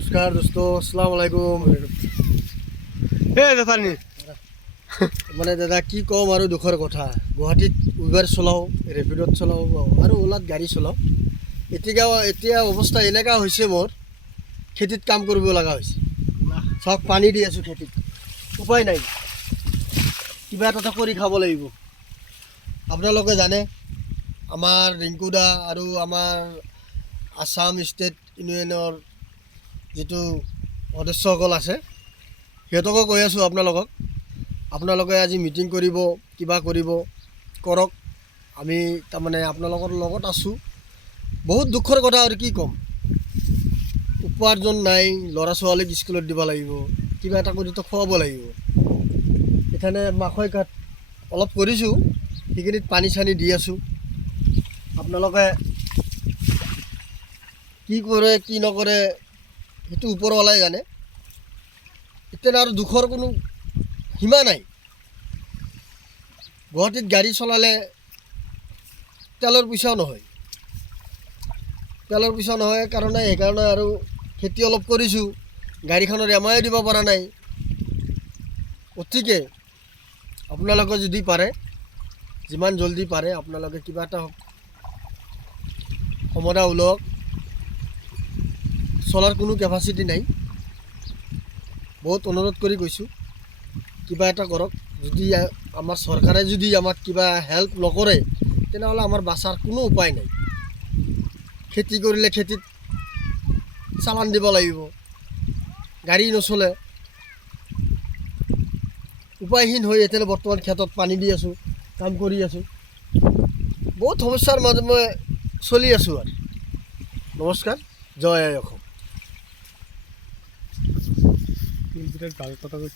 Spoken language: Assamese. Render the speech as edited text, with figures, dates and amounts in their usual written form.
নমস্কাৰ দোস্ত, আসসালামু আলাইকুম। জানি মানে দাদা কি ক'ম আৰু দুখৰ কথা। গুৱাহাটীত উবেৰ চলাওঁ, ৰেপিডত চলাওঁ আৰু ওলাত গাড়ী চলাওঁ। এতিয়া অৱস্থা এনেকুৱা হৈছে মোৰ, খেতিত কাম কৰিব লগা হৈছে। চাওক, পানী দি আছোঁ খেতিত, উপায় নাই, কিবা এটা কৰি খাব লাগিব। আপোনালোকে জানে আমাৰ ৰিংকু দা আৰু আমাৰ আসাম ষ্টেট ইউনিয়নৰ যিটো সদস্যসকল আছে, সিহঁতকো কৈ আছোঁ আপোনালোকে আজি মিটিং কৰিব, কিবা কৰক। আমি তাৰমানে আপোনালোকৰ লগত আছোঁ। বহুত দুখৰ কথা আৰু কি ক'ম। উপাৰ্জন নাই, ল'ৰা ছোৱালীক স্কুলত দিব লাগিব, কিবা এটা কৰিতো খুৱাব লাগিব। এখানে মাকৈ কাঠ অলপ কৰিছোঁ, সেইখিনিত পানী চানী দি আছোঁ। আপোনালোকে কি কৰে কি নকৰে সেইটো ওপৰৱালাই জানে। এতিয়া আৰু দুখৰ কোনো সীমা নাই। গুৱাহাটীত গাড়ী চলালে তেলৰ পইচাও নহয়, সেইকাৰণে আৰু খেতি অলপ কৰিছোঁ, গাড়ীখনৰ এমাই দিব পৰা নাই। গতিকে আপোনালোকে যদি পাৰে, যিমান জলদি পাৰে আপোনালোকে কিবা এটা সমাধা ওলাওক। চলাৰ কোনো কেপাচিটি নাই, বহুত অনুৰোধ কৰি কৈছোঁ, কিবা এটা কৰক। যদি আমাৰ চৰকাৰে যদি আমাক কিবা হেল্প নকৰে, তেনেহ'লে আমাৰ বাচাৰ কোনো উপায় নাই। খেতি কৰিলে খেতিত চালান দিব লাগিব, গাড়ী নচলে, উপায়হীন হৈ এতিয়া বৰ্তমান খেতত পানী দি আছোঁ, কাম কৰি আছোঁ। বহুত সমস্যাৰ মাজত মই চলি আছোঁ। আৰু নমস্কাৰ, জয় আই অসম। ভাল কথা কৈছে।